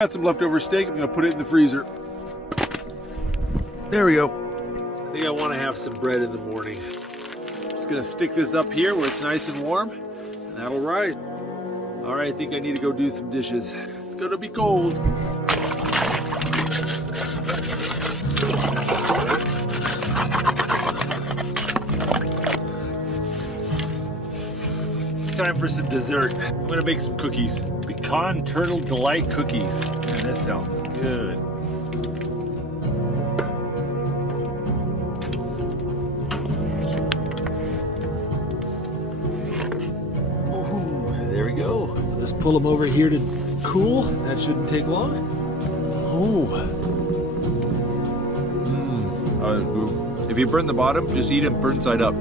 Got some leftover steak. I'm gonna put it in the freezer. There we go. I think I want to have some bread in the morning. Just gonna stick this up here where it's nice and warm, and that'll rise. All right, I think I need to go do some dishes. It's gonna be cold. It's time for some dessert. I'm gonna make some cookies. Pecan Turtle Delight cookies. Man, this sounds good. Ooh, there we go. Just pull them over here to cool. That shouldn't take long. Oh. If you burn the bottom, just eat them burnt side up.